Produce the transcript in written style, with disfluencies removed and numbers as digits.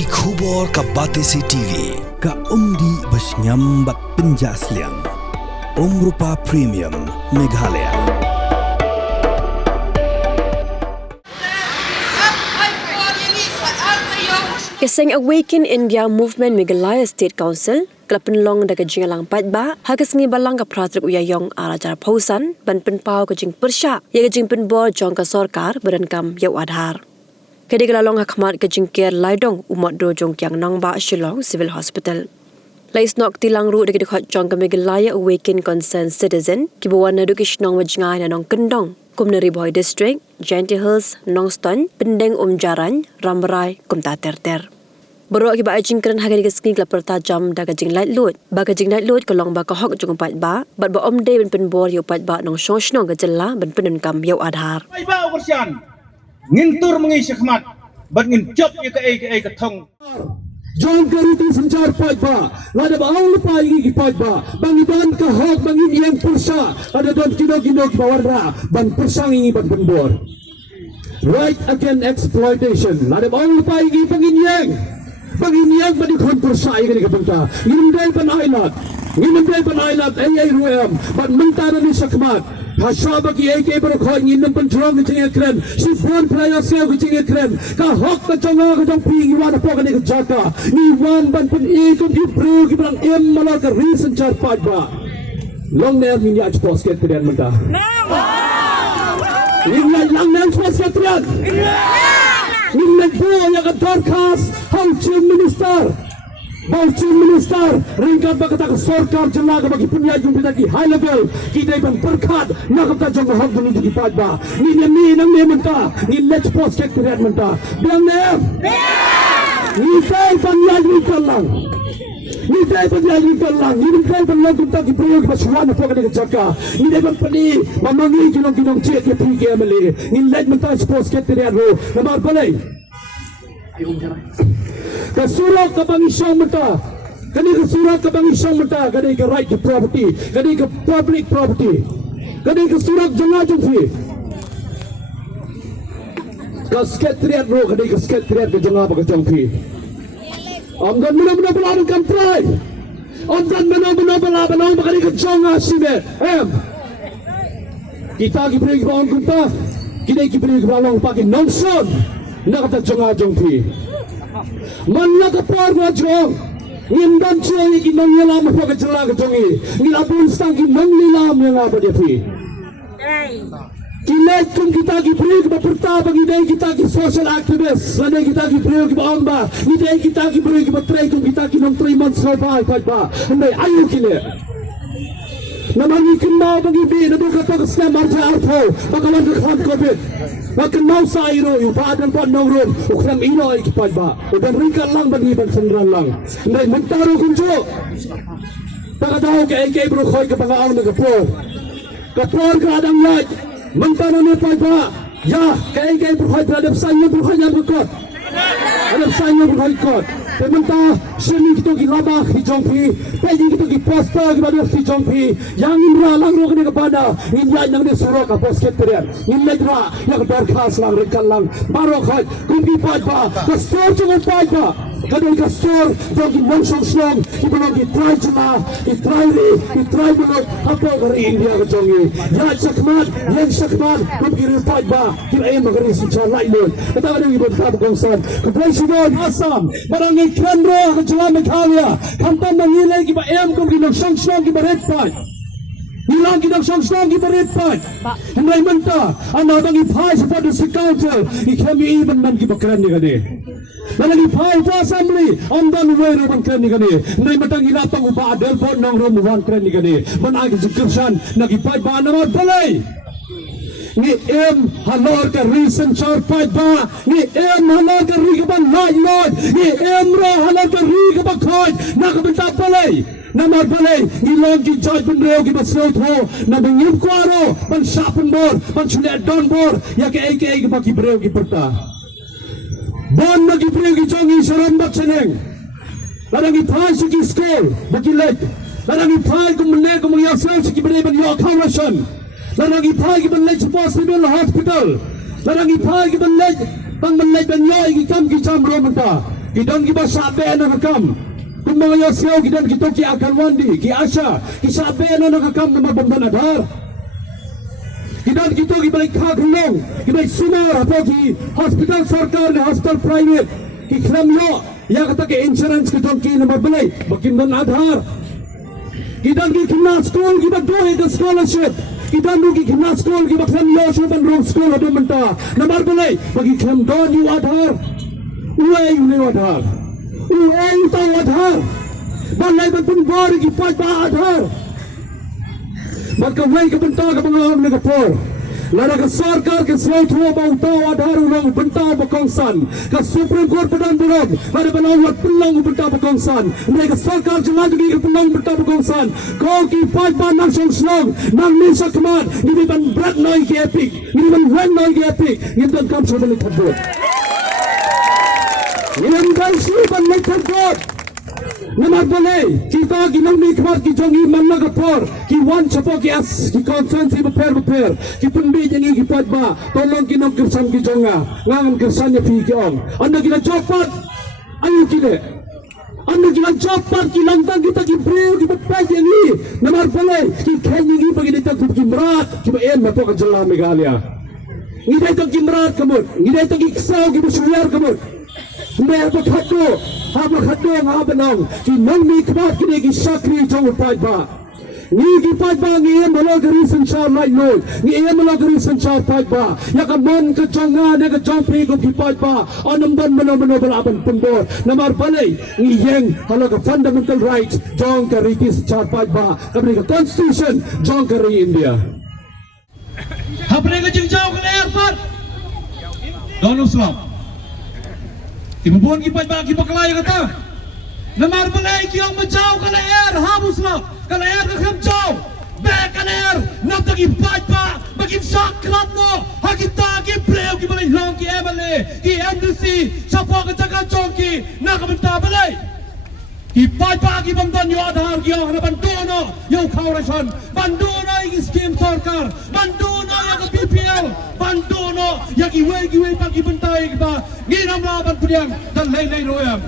Ki khubor ka Batesi TV. Ka umdi basnyambak penjaslian. Rupa Premium Meghalaya. Keseng Awaken India Movement Meghalaya State Council kelapen long daga jingalang patba hagas ngi balang ka pratrik uyayong arajar pausan ban penpau ka jing persya ya ka jing penbor jong ka sorkar berenkam yau adhar kedi kelalong hakmat ka jing ker laidong umat do jong kyang nang ba Shillong Civil Hospital lais nok tilang ru daga dikhot jong ka Meghalaya Awaken Concerned Citizen ki bawan education nong wajngai na nong kendong Kumnari Boy District, Genty Hills, Nongston, Pendeng Jaran, Ramrai, Kumta Terter. Baru akibat ajing keren haga digasking kelap pertajam daga jing light load. Baga jing light load kolong baka hok jung pat ba, bat ba om day ben penbor yo pat ba nong shosh nong gajela ben penenkam yo adhar. Ai ba operasian. Ngintur mengi syakmat, bat ngin job ye ka ai ka thong. जानकारी ती संचार पाइट बा लाडे बाउल पाइगी की पाइट बा bangi ban ka hok bangi yang pursa ada don kino ki bawarra ban persangi ban penbor right against exploitation laडे baul paigi bangi yang bani khon pursa ai ni ka banta ngindai pan ailat ai ruam ban mentara ni sakmat Hasaba ki ek bro khoi ngin pan drong ki chinge kren si phone prayo se ki chinge kren ka hok ka changa ka jong pi wan po ka ni ka jaka ni wan ban pan e ko ki bro ki bang em mala ka reason char pat ba long ner ni ya post ke trian manta ni long ner post ke trian ni le bo ya ka dorkas ham chief minister Chief Minister ringkat bakata ka sorkar jela ka bagi punya jumpa ki high level kita ban perkat nak ka jong hak duni ki patba ni nang ne menta ni let's post check to that menta bang ne ni sai pan ya ni kallang ni sai pan ya ni kallang ni sai pan lang kunta ki proyek baswan po ka ni jaka ni de ban pani mamangi kinong chet ki pri ke mele ni let menta post check to that ro namar palai Kasurat ka bang isang mata kani kasurat ka bang isang mata kani ka right to property kani ka public property kani kasurat janga jumpi ka sekretariat ro kani ka sekretariat ka janga ba ka jumpi amdan mena bala kan try amdan mena bala ba kani ka janga sime kita ki beri ba on kunta kita ki beri ba long pa ki nonson nakata janga jumpi Manla ka parwa jong ngindam choi ki nangyalam po ka jala ka jongi ngilabun stang ki nanglilam yang apa dia pi kilet kum kita ki priuk ba perta bagi dai kita ki social activist lane kita ki priuk ba amba ni dai kita ki priuk ba trai kum kita ki nong 3 months survive ba ndai ayu kile namani kinna bagi bi na ka ta scam marja artho bakawan ka khan covid Makan mau sairo yu padan pan nongrom ukram ino ay kipad ba udan ringkal lang bagi ban sendran lang ndai mentaro kunjo tagadaw ka AK bro khoy ka pangaaw na kapor ka adang yat mentaro ni pad ba ya ka AK bro khoy bradap sanyo bro khoy nyam kot adap sanyo bro khoy kot pementa sini kito ki labah ki jongpi pedi kito ki poster ki badar ki jongpi yang imra lang ro ni kepada inja yang ni suro ka posket terian in legra yang berkhas lang rekal lang baro khat kumpi pad ba ka store chung pad ba kadai ka store jong ki monsong slong ki belong ki try chuma ki try belong hapo gar India ka jongi ya sakmat kumpi ri pad ba ki ay magari su cha lai lon kata ni ibad ka kongsan ka president Assam barang Kendro ke Jalan Meghalaya kantan mengilai ki ba em kum ki nang song ki baret pat nilang ki nang song ki baret pat hendai menta ana bagi phai support the council ki kami even man ki bakran ni gade Nalagi phai to assembly amdan way ro ban kren ni gade hendai matang ilatang upa adel pot nang ro muwan kren ni gade ban ag jikirsan nagi pat ba na balai ni em halor ka recent char pat ba ni em halor ka ri ban lai ni em ro halor ka ri ba khoi na ka benta palai namar palai ni long ki joy ban reo ki basot ho na bingim kwaro ban shapen bor ban chule don bor ya ke AK ba ki breo ki perta bon na ki breo ki jongi saram ba cheneng ladang ki phai ki school ba ki lek ladang ki phai kum le kum ya sel ki breo ban yo khawration Larang ipay ki banlay sa Civil Hospital. Larang ipay ki banlay bang banlay banyoy ki kam ro manta. Kidan kita sabe na kakam. Kung mga yosyo, kidan kita ki akan wandi, ki asya, ki sabe na kakam na mabamban adhar. Kidan kita ki balik kaglong, ki balik sumar apo ki hospital sarkar na hospital private, ki klamyo, ya kata ke insurance kita ki na mabalay, bakimban adhar. Kidan ki kina school, ki badoy ka scholarship. Kidan ki kina school, ki baklamyo siya ban room school ado menta, na mabalay, bagi klamdon yu adhar. Uai yu adhar. Uai tahu adhar. Balai pun baru ki fight ba adhar. Maka uai ka benta ka mga Singapore. Lara ka sarkar ke swatho ba tahu adhar ulang benta ba kongsan. Ka Supreme Court padan burog. Ada banawat pulang benta ba kongsan. Mereka sarkar jelas juga pulang benta ba kongsan. Kau ki fight ba nang slong nang Nisa Khmat. Ini ban berat noi ki epic. Ini ban wen noi ki epic. Ini ban kam sa balik hadot. Ini ban ban mai thakot. Namar balai kita ginang nikmat ki jongi manna kapor ki wan chapo ki as ki konsensi beper ki penbi jengi ki patba tolong ki nok kersan ki jonga ngangan kersannya pi ki om anda kita cepat ayo kile anda kita cepat ki lantang kita ki breu ki bepai jengi namar balai ki khenyi ki bagi kita ki merat ki ba en mapo ka jalla Meghalaya ngidai to ki merat kamut ngidai to ki ksau ki besuyar kamut Mereka khaddo, haba khaddo ang haba nang ki nang nikmat kini ki sakri jong pagba. Ni ki pagba ni malagari sanchar lai noi, ni malagari sanchar pagba. Ya ka mon ka jonga ne ka jong pri ko ki pagba. Anam ban mano balaban pembor. Namar balai ni yang halaga fundamental rights jong ka riti sanchar pagba. Kabri ka constitution jong ka ri India. Hapre ka jingjao ka airport. Don't Islam. Ibubuan kipat ba kipak lain kata. Namar balai kiyong majau kala air habus lah. Kala air kakam jau. Back kala air nak tagi kipat ba bagi sakrat no. Hakita ki preu ki balai long ki emale ki embassy siapa ka jaga chongki nak benta balai. Kipat ba ki bamdan yo adhar ki ang bandono yo khawrasan bandono ki scheme sarkar bandono ya ka BPL bandono ya ki wei pagi bentai kita nginam laban pudiang dan lain-lain royam